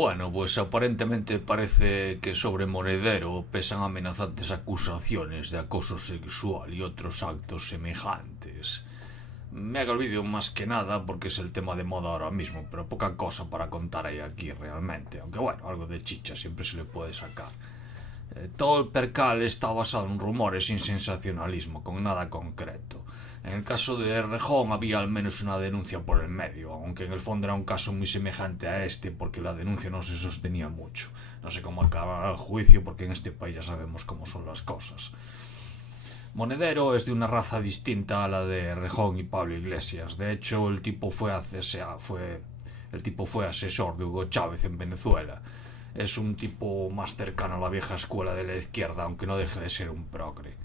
Bueno, pues aparentemente parece que sobre Monedero pesan amenazantes acusaciones de acoso sexual y otros actos semejantes. Me haga el vídeo más que nada porque es el tema de moda ahora mismo, pero poca cosa para contar ahí aquí realmente, aunque bueno, algo de chicha siempre se le puede sacar. Todo el percal está basado en rumores sin sensacionalismo, con nada concreto. En el caso de Rejón había al menos una denuncia por el medio, aunque en el fondo era un caso muy semejante a este porque la denuncia no se sostenía mucho. No sé cómo acabará el juicio porque en este país ya sabemos cómo son las cosas. Monedero es de una raza distinta a la de Rejón y Pablo Iglesias. De hecho, el tipo fue asesor de Hugo Chávez en Venezuela. Es un tipo más cercano a la vieja escuela de la izquierda, aunque no deje de ser un progre.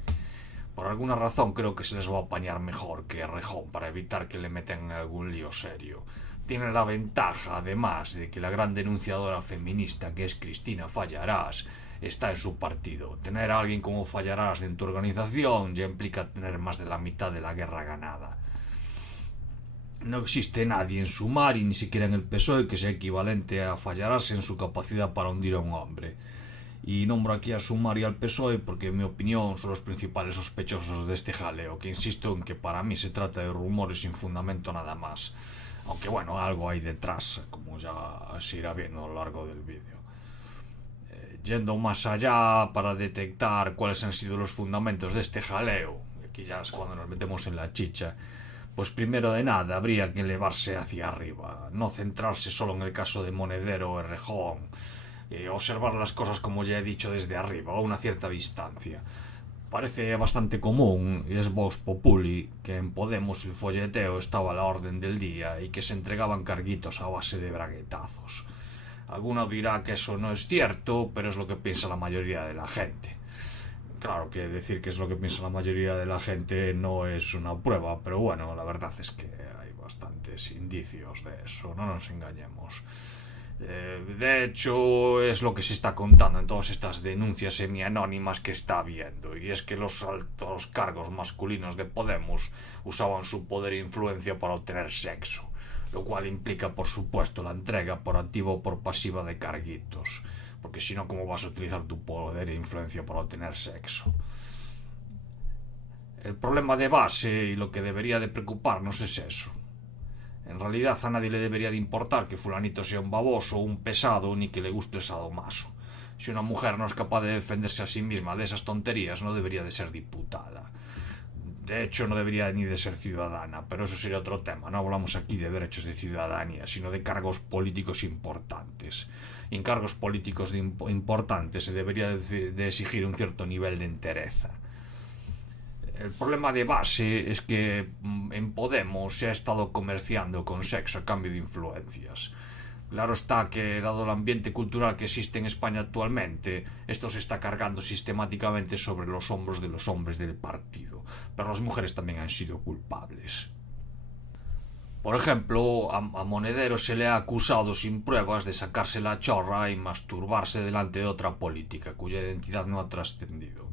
Por alguna razón creo que se les va a apañar mejor que Rejón para evitar que le metan en algún lío serio. Tiene la ventaja, además, de que la gran denunciadora feminista que es Cristina Fallarás está en su partido. Tener a alguien como Fallarás en tu organización ya implica tener más de la mitad de la guerra ganada. No existe nadie en Sumar y ni siquiera en el PSOE que sea equivalente a Fallarás en su capacidad para hundir a un hombre. Y nombro aquí a Sumar y al PSOE porque en mi opinión son los principales sospechosos de este jaleo, que insisto en que para mí se trata de rumores sin fundamento nada más. Aunque bueno, algo hay detrás, como ya se irá viendo a lo largo del vídeo. Yendo más allá para detectar cuáles han sido los fundamentos de este jaleo, y aquí ya es cuando nos metemos en la chicha, pues primero de nada habría que elevarse hacia arriba, no centrarse solo en el caso de Monedero o Errejón, observar las cosas como ya he dicho desde arriba, a una cierta distancia. Parece bastante común, y es Vox Populi, que en Podemos el folleteo estaba a la orden del día y que se entregaban carguitos a base de braguetazos. Alguno dirá que eso no es cierto, pero es lo que piensa la mayoría de la gente. Claro que decir que es lo que piensa la mayoría de la gente no es una prueba, pero bueno, la verdad es que hay bastantes indicios de eso, no nos engañemos. De hecho, es lo que se está contando en todas estas denuncias semi-anónimas que está habiendo, y es que los altos cargos masculinos de Podemos usaban su poder e influencia para obtener sexo, lo cual implica, por supuesto, la entrega por activa o por pasiva de carguitos, porque si no, ¿cómo vas a utilizar tu poder e influencia para obtener sexo? El problema de base y lo que debería de preocuparnos es eso. En realidad a nadie le debería de importar que fulanito sea un baboso o un pesado ni que le guste el sadomaso. Si una mujer no es capaz de defenderse a sí misma de esas tonterías, no debería de ser diputada. De hecho, no debería ni de ser ciudadana, pero eso sería otro tema. No hablamos aquí de derechos de ciudadanía, sino de cargos políticos importantes. Y en cargos políticos importantes se debería de exigir un cierto nivel de entereza. El problema de base es que en Podemos se ha estado comerciando con sexo a cambio de influencias. Claro está que, dado el ambiente cultural que existe en España actualmente, esto se está cargando sistemáticamente sobre los hombros de los hombres del partido, pero las mujeres también han sido culpables. Por ejemplo, a Monedero se le ha acusado sin pruebas de sacarse la chorra y masturbarse delante de otra política, cuya identidad no ha trascendido.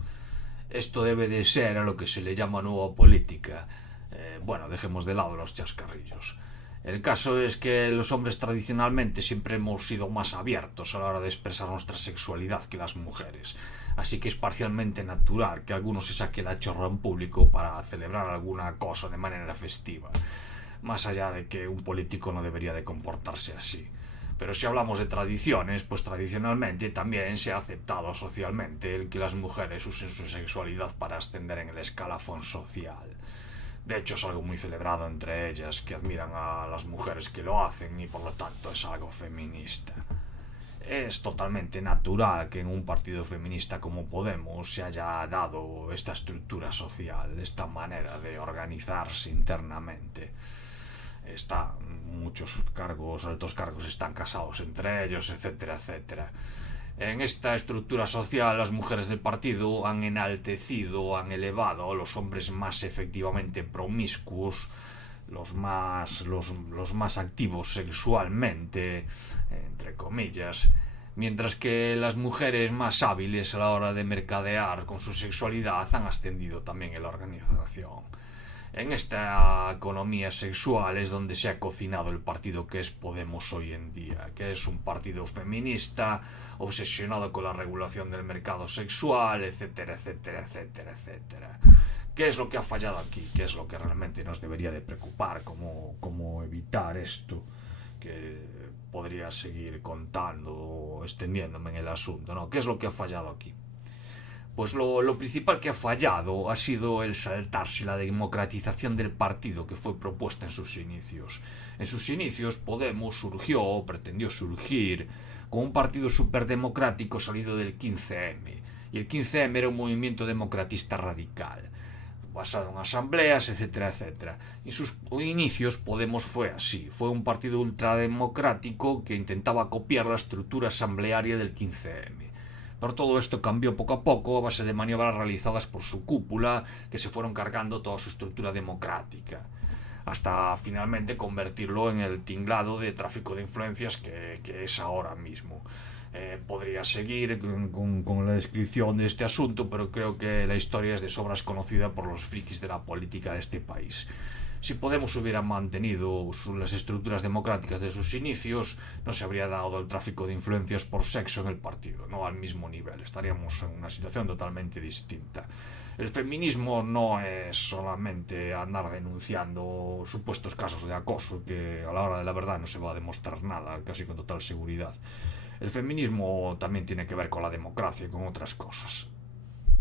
Esto debe de ser a lo que se le llama nueva política. Bueno, dejemos de lado los chascarrillos. El caso es que los hombres tradicionalmente siempre hemos sido más abiertos a la hora de expresar nuestra sexualidad que las mujeres, así que es parcialmente natural que alguno se saque la chorra en público para celebrar alguna cosa de manera festiva, más allá de que un político no debería de comportarse así. Pero si hablamos de tradiciones, pues tradicionalmente también se ha aceptado socialmente el que las mujeres usen su sexualidad para ascender en el escalafón social. De hecho, es algo muy celebrado entre ellas, que admiran a las mujeres que lo hacen y por lo tanto es algo feminista. Es totalmente natural que en un partido feminista como Podemos se haya dado esta estructura social, esta manera de organizarse internamente. Muchos cargos, altos cargos están casados entre ellos, etcétera, etcétera. En esta estructura social, las mujeres del partido han enaltecido, han elevado a los hombres más efectivamente promiscuos, los más activos sexualmente, entre comillas, mientras que las mujeres más hábiles a la hora de mercadear con su sexualidad han ascendido también en la organización. En esta economía sexual es donde se ha cocinado el partido que es Podemos hoy en día, que es un partido feminista, obsesionado con la regulación del mercado sexual, etcétera, etcétera, etcétera, etcétera. ¿Qué es lo que ha fallado aquí? ¿Qué es lo que realmente nos debería de preocupar? ¿Cómo evitar esto? Que podría seguir contando o extendiéndome en el asunto, ¿no? ¿Qué es lo que ha fallado aquí? Pues lo principal que ha fallado ha sido el saltarse la democratización del partido que fue propuesta en sus inicios. En sus inicios Podemos surgió, o pretendió surgir, como un partido superdemocrático salido del 15M. Y el 15M era un movimiento democratista radical, basado en asambleas, etcétera, etcétera. En sus inicios Podemos fue así, fue un partido ultrademocrático que intentaba copiar la estructura asamblearia del 15M. Pero todo esto cambió poco a poco a base de maniobras realizadas por su cúpula, que se fueron cargando toda su estructura democrática, hasta finalmente convertirlo en el tinglado de tráfico de influencias que es ahora mismo. Podría seguir con la descripción de este asunto, pero creo que la historia es de sobras conocida por los frikis de la política de este país. Si Podemos hubiera mantenido las estructuras democráticas de sus inicios, no se habría dado el tráfico de influencias por sexo en el partido, no al mismo nivel. Estaríamos en una situación totalmente distinta. El feminismo no es solamente andar denunciando supuestos casos de acoso, que a la hora de la verdad no se va a demostrar nada, casi con total seguridad. El feminismo también tiene que ver con la democracia y con otras cosas.